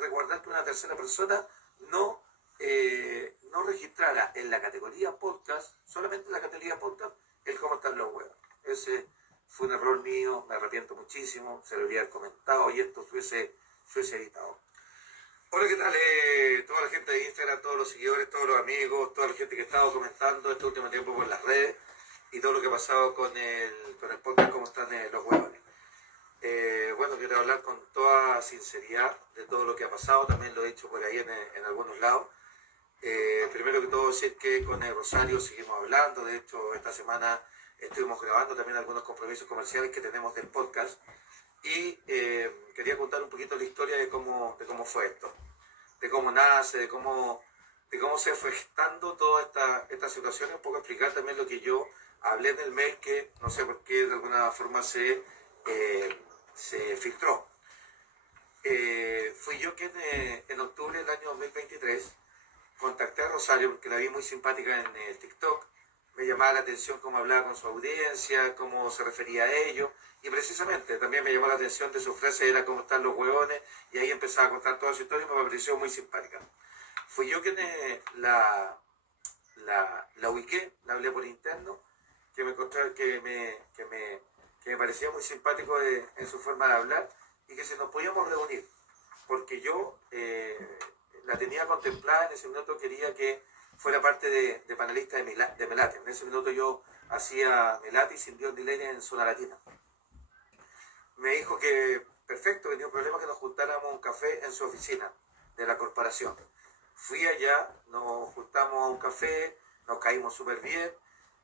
resguardar que una tercera persona no, no registrara en la categoría podcast, solamente en la categoría podcast, el cómo están los huevos. Ese fue un error mío, me arrepiento muchísimo, se lo había comentado y esto fuese editado. Hola, ¿qué tal? Toda la gente de Instagram, todos los seguidores, todos los amigos, toda la gente que ha estado comentando este último tiempo por las redes y todo lo que ha pasado con el podcast, cómo están los huevones. Bueno, quiero hablar con toda sinceridad de todo lo que ha pasado, también lo he dicho por ahí en algunos lados. Primero que todo decir que con el Rosario seguimos hablando, de hecho esta semana estuvimos grabando también algunos compromisos comerciales que tenemos del podcast y quería contar un poquito la historia de cómo fue esto, de cómo nace, de cómo se fue gestando toda esta situación y un poco explicar también lo que yo hablé en el mail que no sé por qué de alguna forma se filtró. Fui yo quien en octubre del año 2023 contacté a Rosario porque la vi muy simpática en el TikTok, me llamaba la atención cómo hablaba con su audiencia, cómo se refería a ellos, y precisamente también me llamó la atención de su frase, era cómo están los huevones, y ahí empezaba a contar toda su historia y me pareció muy simpática. Fui yo quien la ubiqué, la hablé por interno, que me parecía muy simpático en su forma de hablar, y que si nos podíamos reunir, porque yo la tenía contemplada, en ese minuto quería que fuera parte de panelista de Melate. En ese minuto yo hacía Melate y Sin Dios ni Ley en Zona Latina. Me dijo que perfecto, que tenía un problema que nos juntáramos un café en su oficina de la corporación. Fui allá, nos juntamos a un café, nos caímos súper bien.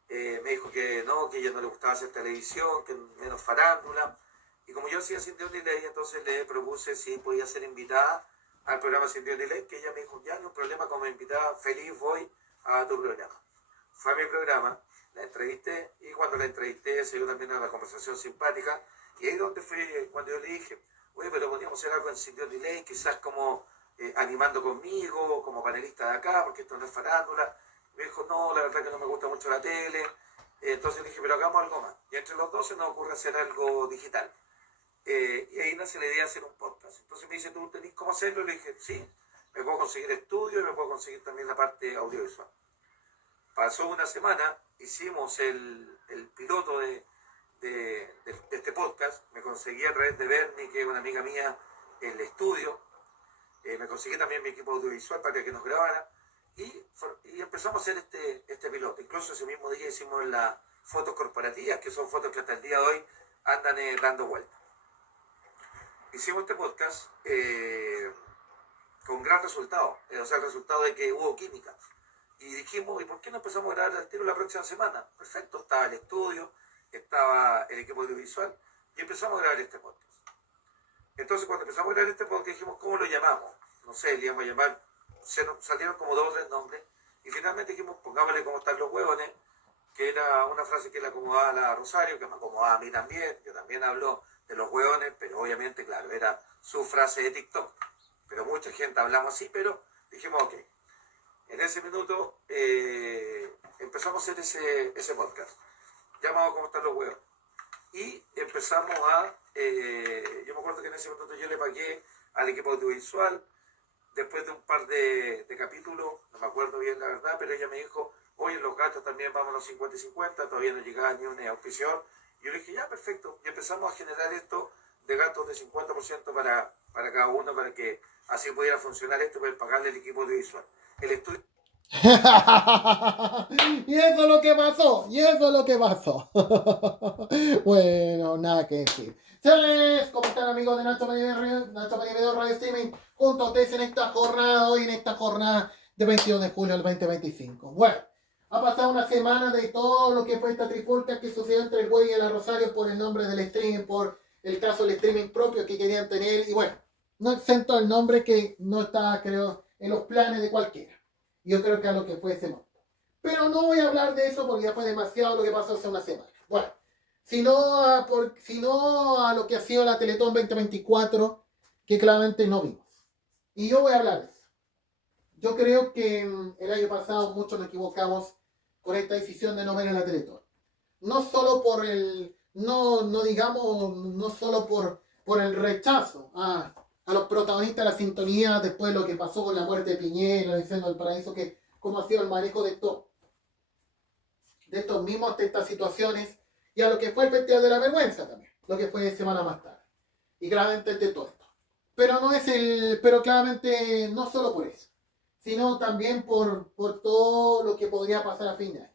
Me dijo que no, que a ella no le gustaba hacer televisión, que menos farándula. Y como yo hacía Sin Dios ni Ley, entonces le propuse si podía ser invitada al programa Sin Dios ni Ley, que ella me dijo, ya no hay problema, como invitada, feliz voy a tu programa. Fue a mi programa, la entrevisté, y cuando la entrevisté se dio también una conversación simpática, y ahí donde fue cuando yo le dije, oye, pero podríamos hacer algo en Sin Dios ni Ley, quizás como animando conmigo, como panelista de acá, porque esto no es farándula. Me dijo, no, la verdad que no me gusta mucho la tele. Entonces le dije, pero hagamos algo más. Y entre los dos se nos ocurre hacer algo digital. Y ahí nace la idea de hacer un podcast. Entonces me dice, ¿tú tenés cómo hacerlo? Y le dije, sí, me puedo conseguir estudio y me puedo conseguir también la parte audiovisual. Pasó una semana, hicimos el piloto de este podcast, me conseguí a través de Bernie, que es una amiga mía, el estudio, me conseguí también mi equipo audiovisual para que nos grabara, y empezamos a hacer este piloto. Incluso ese mismo día hicimos las fotos corporativas, que son fotos que hasta el día de hoy andan dando vueltas. Hicimos este podcast con gran resultado, o sea, el resultado de que hubo química. Y dijimos, ¿y por qué no empezamos a grabar al tiro la próxima semana? Perfecto, estaba el estudio, estaba el equipo audiovisual, y empezamos a grabar este podcast. Entonces, cuando empezamos a grabar este podcast, dijimos, ¿cómo lo llamamos? No sé, le íbamos a llamar, salieron como 2 o 3 nombres, y finalmente dijimos, pongámosle cómo están los huevones, que era una frase que le acomodaba a la Rosario, que me acomodaba a mí también, yo también hablo de los hueones, pero obviamente, claro, era su frase de TikTok. Pero mucha gente hablamos así, pero dijimos, ok. En ese minuto empezamos a hacer ese podcast, llamado ¿Cómo están los hueones? Y empezamos yo me acuerdo que en ese minuto yo le pagué al equipo audiovisual, después de un par de capítulos, no me acuerdo bien la verdad, pero ella me dijo, oye, los gastos también vamos a los 50 y 50, todavía no llegaba ni una auspición. Yo le dije, ya, perfecto. Y empezamos a generar esto de gastos de 50% para cada uno, para que así pudiera funcionar esto, para pagarle el equipo audiovisual. El estudio... Y eso es lo que pasó, Bueno, nada que decir. Señores, ¿cómo están, amigos de Nacho María Video Radio Streaming? Junto a ustedes en esta jornada, hoy en esta jornada de 22 de julio del 2025. Bueno, ha pasado una semana de todo lo que fue esta trifulca que sucedió entre el Güey y la Rosario por el nombre del streaming, por el caso del streaming propio que querían tener. Y bueno, no exento el nombre que no está, creo, en los planes de cualquiera. Yo creo que a lo que fue ese momento. Pero no voy a hablar de eso porque ya fue demasiado lo que pasó hace una semana. Bueno, sino a lo que ha sido la Teletón 2024, que claramente no vimos. Y yo voy a hablar de eso. Yo creo que el año pasado muchos nos equivocamos con esta decisión de no ver a la Teletón. No solo por el, no digamos, no solo por el rechazo a los protagonistas de la sintonía después de lo que pasó con la muerte de Piñera, el incendio del Paraíso, que cómo ha sido el manejo de estos mismos, de estas situaciones, y a lo que fue el Festival de la Vergüenza también, lo que fue semana más tarde. Y claramente de todo esto. Pero claramente no solo por eso, sino también por todo lo que podría pasar a fin de año.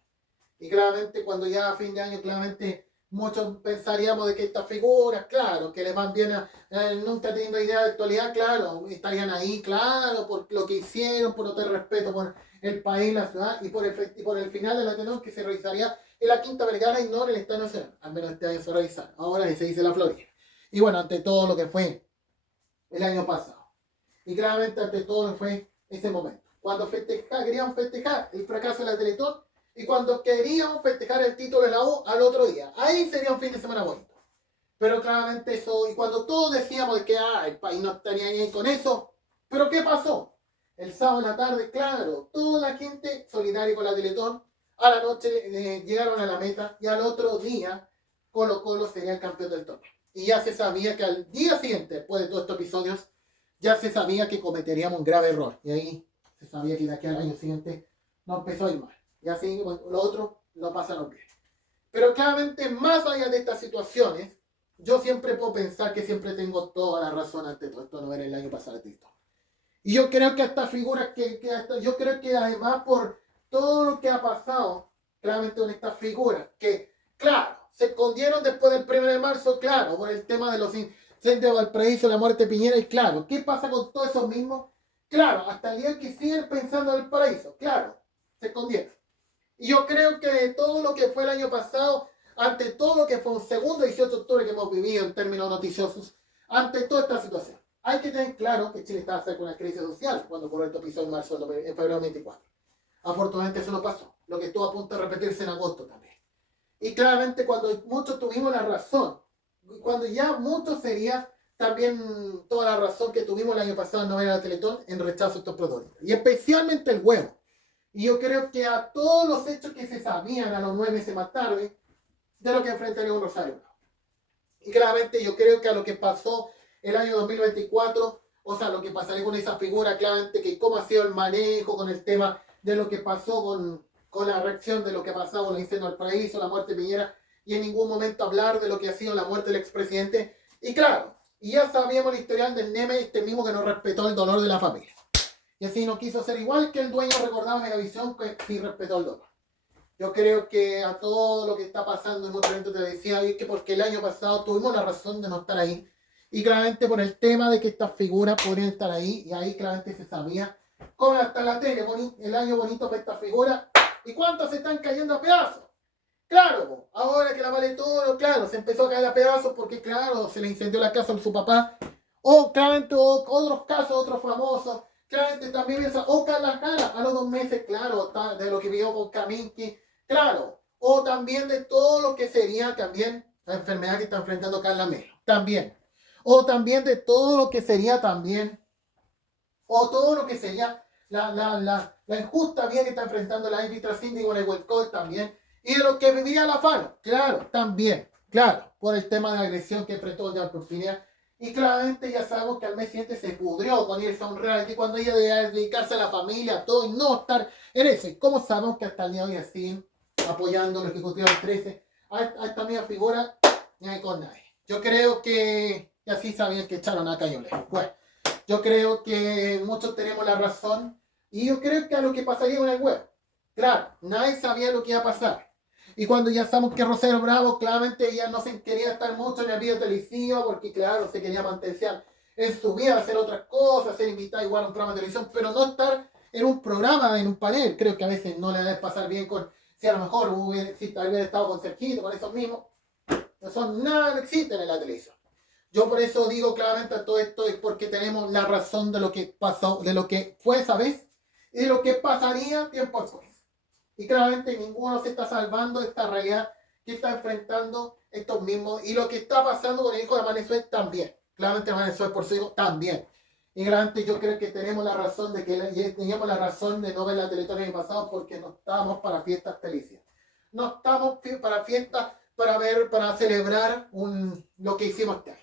Y claramente cuando ya a fin de año, claramente muchos pensaríamos de que estas figuras, claro, que les van bien nunca teniendo idea de actualidad, claro, estarían ahí, claro, por lo que hicieron, por no tener respeto por el país, la ciudad, y por el final de la tenor que se realizaría en la Quinta Vergara y no en el Estadio Nacional. Al menos este año se realiza. Ahora se dice la Florida. Y bueno, ante todo lo que fue el año pasado. Y claramente ante todo lo que fue ese momento. Cuando queríamos festejar el fracaso de la Teletón y cuando queríamos festejar el título de la U al otro día. Ahí sería un fin de semana bonito. Pero claramente eso, y cuando todos decíamos de que el país no estaría ahí con eso, ¿pero qué pasó? El sábado en la tarde, claro, toda la gente solidaria con la Teletón, a la noche llegaron a la meta y al otro día Colo Colo sería el campeón del torneo. Y ya se sabía que al día siguiente, después de todos estos episodios, ya se sabía que cometeríamos un grave error. Y ahí se sabía que de aquí al año siguiente no empezó a ir mal. Y así, bueno, lo otro lo pasaron bien. Pero claramente, más allá de estas situaciones, yo siempre puedo pensar que siempre tengo toda la razón ante todo esto, no ver el año pasado Tito. Y yo creo que estas figuras, yo creo que además por todo lo que ha pasado, claramente con estas figuras, que, claro, se escondieron después del 1 de marzo, claro, por el tema de los incendios de Valparaíso, la muerte de Piñera, y claro, ¿qué pasa con todos esos mismos? Claro, hasta el día que siguen pensando en el paraíso, claro, se escondieron. Y yo creo que de todo lo que fue el año pasado, ante todo lo que fue un segundo 18 de octubre que hemos vivido en términos noticiosos, ante toda esta situación, hay que tener claro que Chile estaba cerca de una crisis social cuando ocurrió el topizo en marzo, en febrero de 24. Afortunadamente eso no pasó, lo que estuvo a punto de repetirse en agosto también. Y claramente cuando muchos tuvimos la razón, cuando ya muchos sería también toda la razón que tuvimos el año pasado en no ver a la Teletón en rechazo a estos productos. Y especialmente el huevo. Y yo creo que a todos los hechos que se sabían a los 9 meses más tarde, de lo que enfrentaría un Rosario. Y claramente yo creo que a lo que pasó el año 2024, o sea, lo que pasaría con esa figura, claramente que cómo ha sido el manejo con el tema de lo que pasó con la reacción de lo que pasó con el incendio del Paraíso, la muerte de Piñera, y en ningún momento hablar de lo que ha sido la muerte del expresidente. Y claro, y ya sabíamos el historial del Neme, este mismo que no respetó el dolor de la familia. Y así no quiso ser igual que el dueño recordaba Megavisión, que sí respetó el dolor. Yo creo que a todo lo que está pasando en muchos eventos te decía, es que porque el año pasado tuvimos la razón de no estar ahí. Y claramente por el tema de que estas figuras podrían estar ahí, y ahí claramente se sabía cómo hasta la tele, el año bonito para estas figuras, y cuántos se están cayendo a pedazos. Claro, ahora que la Vale Toro, claro, se empezó a caer a pedazos porque, claro, se le incendió la casa a su papá. O claramente otros casos, otros famosos. Claramente también piensa, o Carla Jara, a los 2 meses, claro, de lo que vivió con Kaminski. Claro, o también de todo lo que sería también la enfermedad que está enfrentando Carla Melo. También. O también de todo lo que sería también, o todo lo que sería la injusta vida que está enfrentando la árbitra Cindy con el Huelcol también. Y de lo que vivía la Fano, claro, también, claro, por el tema de la agresión que enfrentó doña Porfiria. Y claramente ya sabemos que al mes siguiente se pudrió con irse a un reality cuando ella debía dedicarse a la familia, a todo, y no estar en eso. Y como sabemos que hasta el día de hoy siguen apoyando los ejecutivos del 13 a esta misma figura, ni hay con nadie. Yo creo que así sabían que echaron a Cañoles. Bueno, yo creo que muchos tenemos la razón, y yo creo que a lo que pasaría con el web, claro, nadie sabía lo que iba a pasar. Y cuando ya sabemos que Rosero Bravo, claramente ella no se quería estar mucho en el video televisivo, porque claro, se quería mantener en su vida, hacer otras cosas, ser invitada igual a un programa de televisión, pero no estar en un programa, en un panel. Creo que a veces no le debe pasar bien con, si a lo mejor hubiera estado con Sergito, con esos mismos. Eso nada existe en la televisión. Yo por eso digo claramente todo esto es porque tenemos la razón de lo que pasó, de lo que fue esa vez y de lo que pasaría tiempo después. Y claramente ninguno se está salvando de esta realidad que está enfrentando estos mismos. Y lo que está pasando con el hijo de Amanezuela también. Claramente Amanezuela por su hijo también. Y claramente yo creo que tenemos la razón de que teníamos la razón de no ver la Teletón el año pasado porque no estábamos para fiestas felices. No estamos para fiestas para celebrar lo que hicimos este año.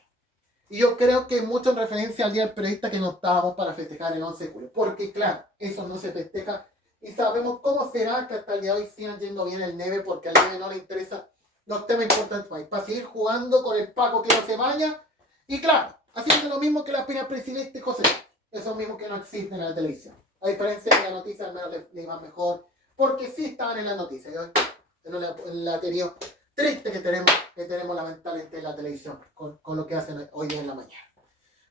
Y yo creo que mucho en referencia al Día del Periodista que no estábamos para festejar el 11 de julio. Porque claro, eso no se festeja. Y sabemos cómo será que hasta el día de hoy sigan yendo bien el Neve, porque al Neve no le interesan los temas importantes para seguir jugando con el Paco que no se baña. Y claro, haciendo lo mismo que la pena presidente José. Eso mismo que no existe en la televisión. A diferencia de la noticia, al menos le va mejor. Porque sí estaban en las noticias. En la anterior triste que tenemos lamentablemente en la televisión con lo que hacen hoy en la mañana.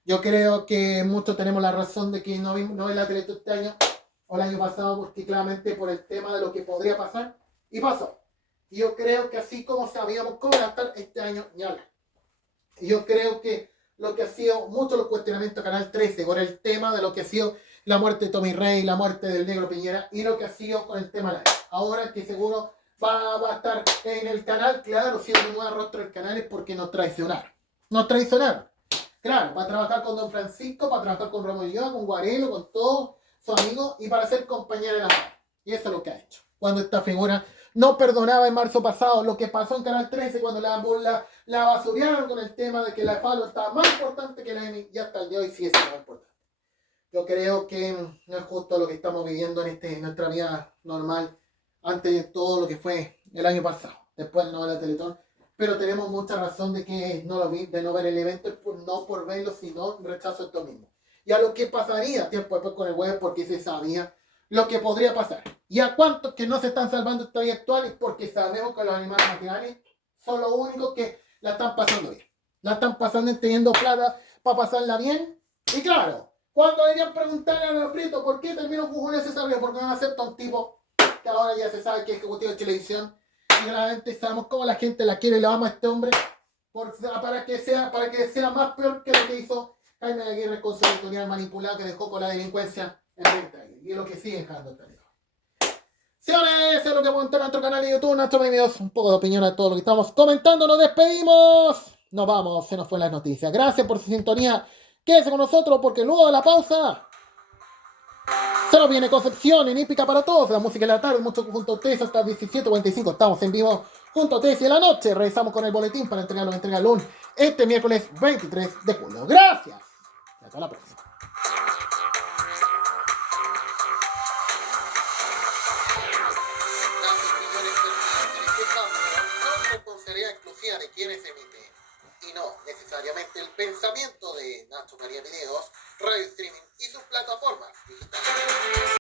Yo creo que muchos tenemos la razón de que no vi la televisión este año o el año pasado, porque claramente por el tema de lo que podría pasar, y pasó. Y yo creo que así como sabíamos cómo iba a estar este año, ni hablar. Y yo creo que lo que ha sido muchos los cuestionamientos de Canal 13 con el tema de lo que ha sido la muerte de Tommy Rey, la muerte del Negro Piñera y lo que ha sido con el tema de la ahora que seguro va a estar en el canal, claro, siendo un nuevo rostro del canal es porque nos traicionaron. Nos traicionaron. Claro, para trabajar con Don Francisco, para trabajar con Ramón Ulloa, con Guarelo, con todos sus amigos y para ser compañero de la mano. Y eso es lo que ha hecho. Cuando esta figura no perdonaba en marzo pasado lo que pasó en Canal 13 cuando la basurearon con el tema de que la FALO estaba más importante que la EMI y hasta el día de hoy sí es más importante. Yo creo que no es justo lo que estamos viviendo en nuestra vida normal antes de todo lo que fue el año pasado, después no de la Teletón, pero tenemos mucha razón de que de no ver el evento, no por verlo, sino rechazo esto mismo. Y a lo que pasaría tiempo después con el web, porque se sabía lo que podría pasar. Y a cuántos que no se están salvando esta vida actual es porque sabemos que los animales naturales son los únicos que la están pasando bien. La están pasando teniendo plata para pasarla bien. Y claro, cuando deberían preguntarle a los prietos por qué terminó con Julio César, porque no acepta un tipo que ahora ya se sabe que es ejecutivo de televisión y realmente sabemos cómo la gente la quiere y la ama a este hombre para que sea más peor que lo que hizo Jaime Aguirre con su editorial manipulado que dejó con la delincuencia en 20 años y es lo que sigue dejando el periodo. Señores, eso es lo que comentó en nuestro canal de YouTube, nuestros medios, un poco de opinión a todo lo que estamos comentando, nos despedimos, nos vamos, se nos fue las noticias, gracias por su sintonía, quédese con nosotros porque luego de la pausa se nos viene Concepción en Hípica para Todos, la música de la tarde, mucho junto a ustedes hasta 17:45. Estamos en vivo junto a ustedes y en la noche regresamos con el boletín para entregarlo el lunes, este miércoles 23 de julio. Gracias. Hasta la próxima. Son responsabilidad exclusiva de quienes emiten y no necesariamente el pensamiento de Nacho María Videos, Radio Streaming y sus plataformas.